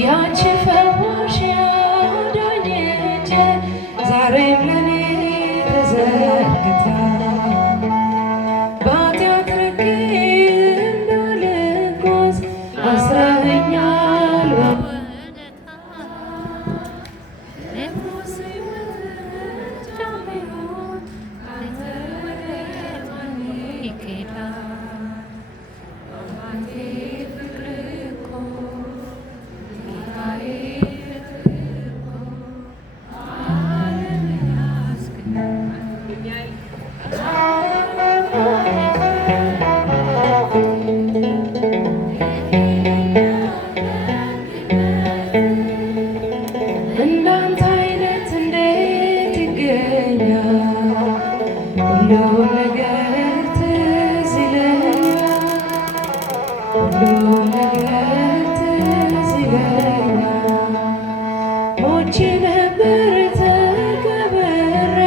ያቺ ፈዋሽ ያዳኝ እጅ ዛሬም ለኔ ተዘርግታ በኃጢአት ርቄ እንዳልጓዝ አስረኸኛል እንዳንተ አይነት እንዴት ይገኛል? ሁሉ ነገር ትዝ ይለኛል፣ ሁሉ ነገር ትዝ ይለኛል። ሞቼ ነበር ተቀብሬ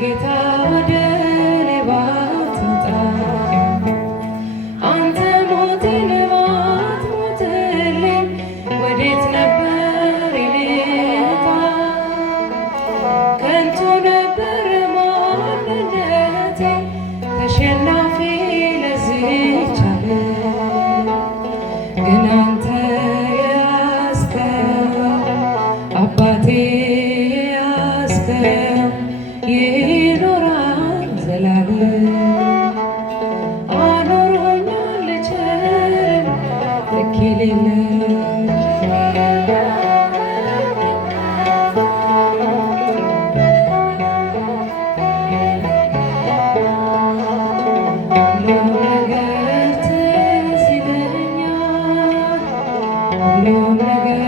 ጌታ ወደ እኔ ባትመጣ አንተ ሞቴን ባትሞትልኝ ወዴት ነበር የኔ ዕጣ? ከንቱ ነበር ማንነቴ ተሸናፊ ለዚህች ዓለም፣ ግን አንተ የያዝከው አባቴ የያዝከው ይኖራል ዘላለም። አኖሮኛል ቸር ልክ የሌለው ሁሉም ነገር ትዝ ይለኛል፣ ሁሉም ነገር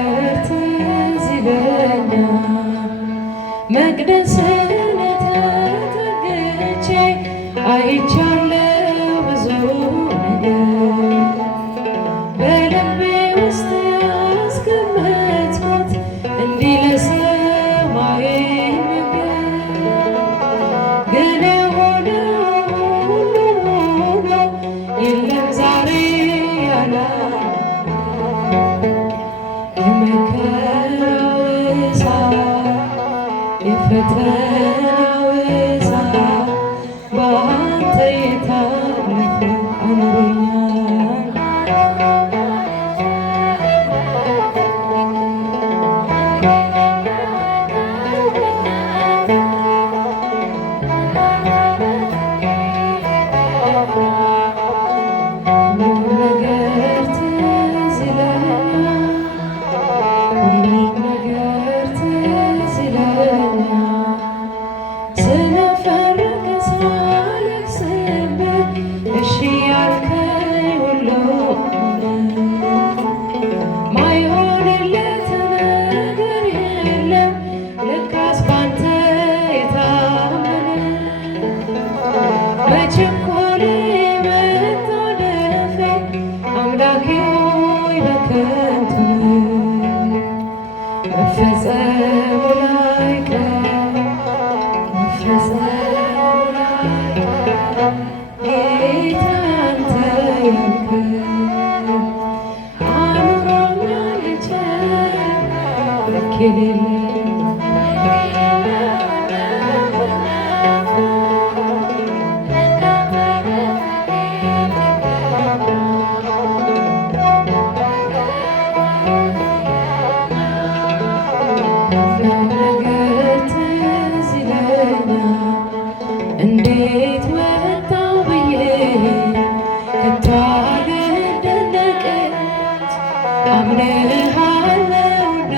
ትዝ ይለኛል። መቅደስን ተጠግቼ አይቻለሁ ብዙ ነገር በልቤ ውስጥ ያስቀመጥኩት እንዲህ ለሰማይ ነገር፣ ግን የሆነው ሁሉ ሆኖ የለም ዛሬ ያለው የመከራው እሳት የፈተናው እሳት በአንተ የታለፈ አኖሮኛል። ሁሉም ነገር ትዝ ይለኛል፣ ሁሉም ነገር ትዝ ይለኛል። ስለፈረቀ ሳለቅስብህ እሺ ያልከኝ ሁሉ ማይሆንለት ነገር የለም ለካስ ባንተ የታመነ። በችኮላ መጣደፌ አምላኬ ሆይ በከንቱ መፈጸሙ ላይቀር መፈጸሙ ላይቀር ጌታ አንተ ያልከው አኑሮኛል ቸር ልክ የሌለው ሁሉም ነገር ትዝ ይለኛል። እንዴት ወጣው ብዬ ከቶ አልደነቅም አምንሃለሁና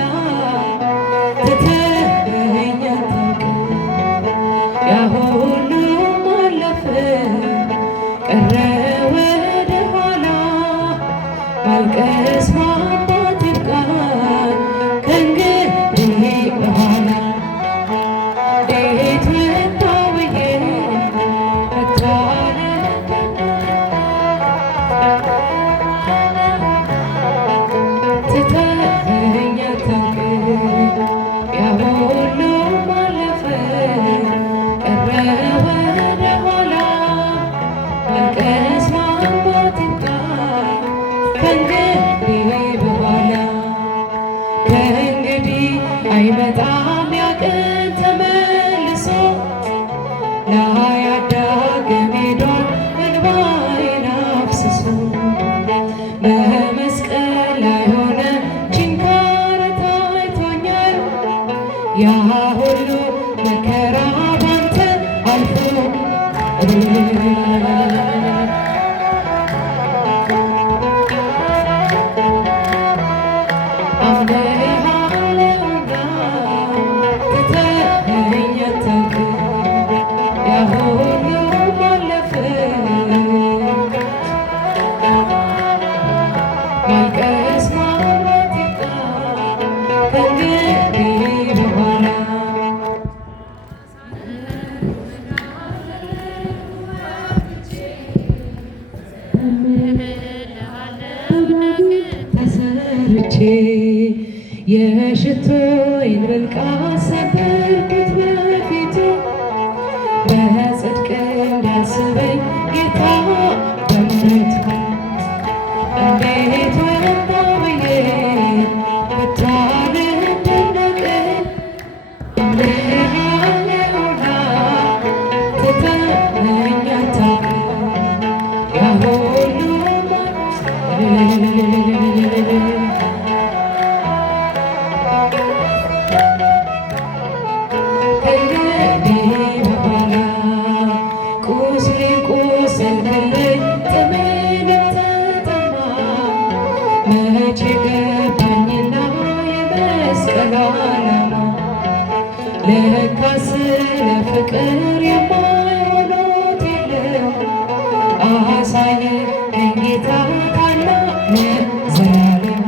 ተሰርቼ የሽቶዬን ብልቃጥ ሰበርኩት በፊቱ በጽድቅ እንዲያስበኝ ጌታ በምሕረቱ እንዴት ወጣሁ ብዬ ብታልደነቅ አምልሃለሁና ትተኸኝ አታውቅም ያ ሁሉ መቼ ገባኝና የመስቀሉ ዓላማ ለካስ ለፍቅር የማይሆኑት የለም አሳየኝ ጌታ ታላቅ ዘላለም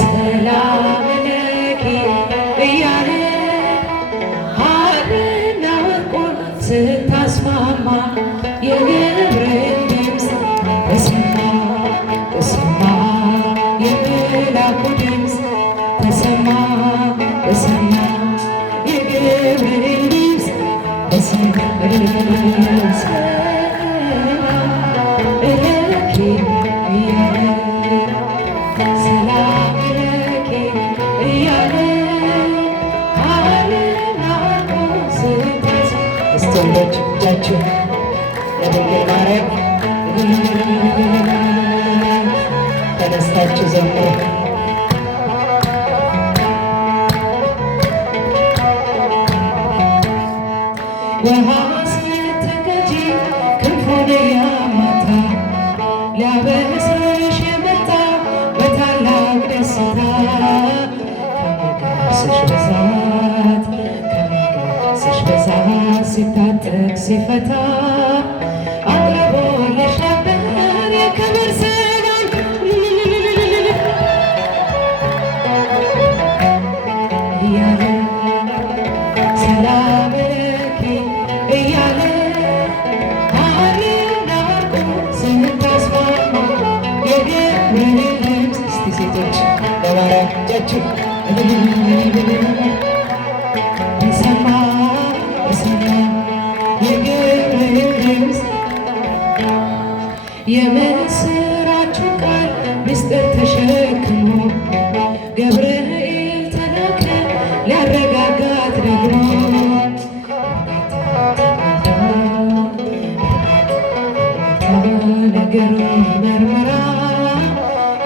ሰላም ለኪ እያለ ሐርና ወርቁን ስታስማማ የገብርኤል ድምፅ ተሰማ ተሰማ የመላኩ ድምፅ ተሰማ ተሰማ የገብርኤል ድምፅ ተሰማ ለኪ እያለ ሰላም ለኪ እያለ ሐርና ወርቁን ስታስማ እስቲ ወንዶች እጃችሁን ለድንግል ማርያም ተነስታችሁ ዘምሩ። ውሃ ስትቀጂ ክንፉን እያማታ ሊያበስርሽ የመጣ በታላቅ ደስታ ከሞገስሽ ብዛት ሲታጠቅ ሲፈታ አቅርቦልሽ ነበር የክብር ሰላምታ እያለ ሰላም ለኪ እያለ ሐርና ወርቁን ስታስማማ የገብርኤል ድምፅ እስቲ ሴቶች በማርያም እጃችሁ ተሰማ ተሰማ የገብርኤል ድምፅ የምስራቹን ቃል ምስጢር ተሸክሞ ገብርኤል ተላከ ሊያረጋጋት ደግሞ ነገሩን መርምራ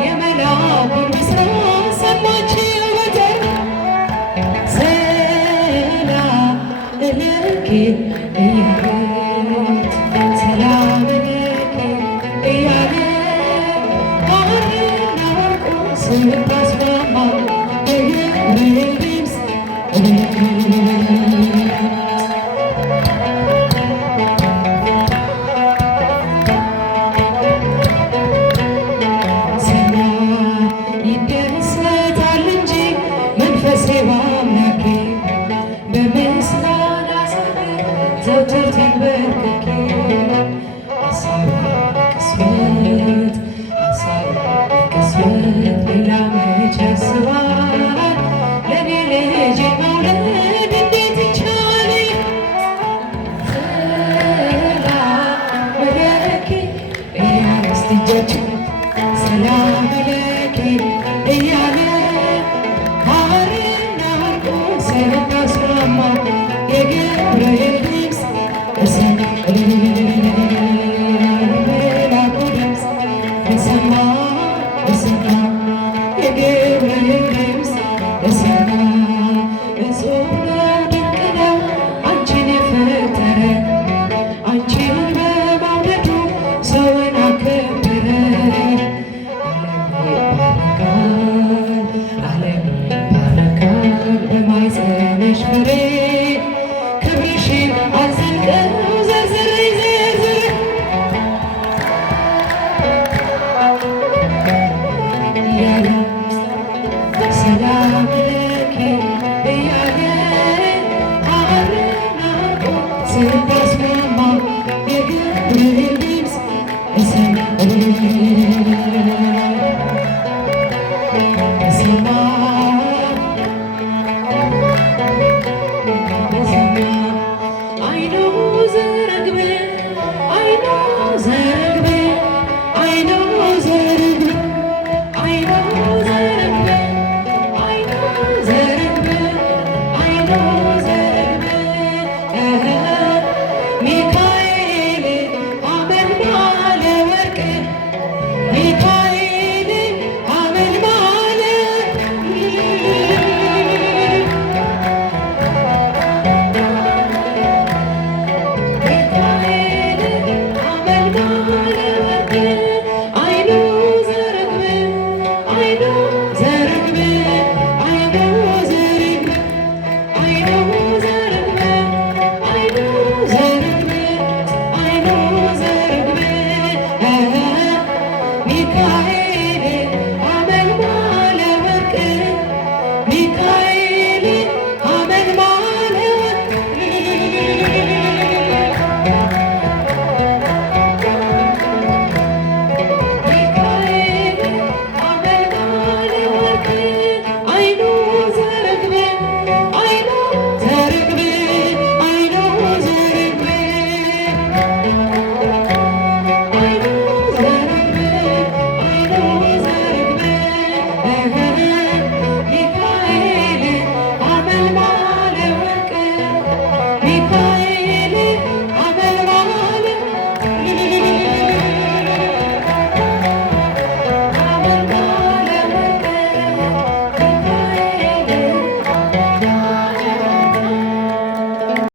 የመልአኩን ብስራት ሰማች በተራ ሰላም ለኪ እያለ ሰላም ለኪ እያለ ሐርና ወርቁን ስታስማማ የገብርኤል ድምፅ ይደሰታል እንጂ መንፈሴ በአምላኬ በምስጋና ዘወትር ተንበርክኬ ሐሳቤ በቅጽበት ሌላ መች ያስባል ለኔ ልጅ መውለድ እንዴት ይቻለኝ ሰላም ለኪ እያለ እስቲ እጃችሁ ሰላም ለኪ እያለ ሐርና ወርቁን ስታስማማ የገብርኤል ድምፅ ተሰማ የመልአኩ ድምፅ ተሰማ ተሰማ የገብርኤል ድምፅ ተሰማ እጹብ ነው ድንቅ ነው አንቺን የፈጠረ አንቺን በመውደዱ ሰውን አክብሮ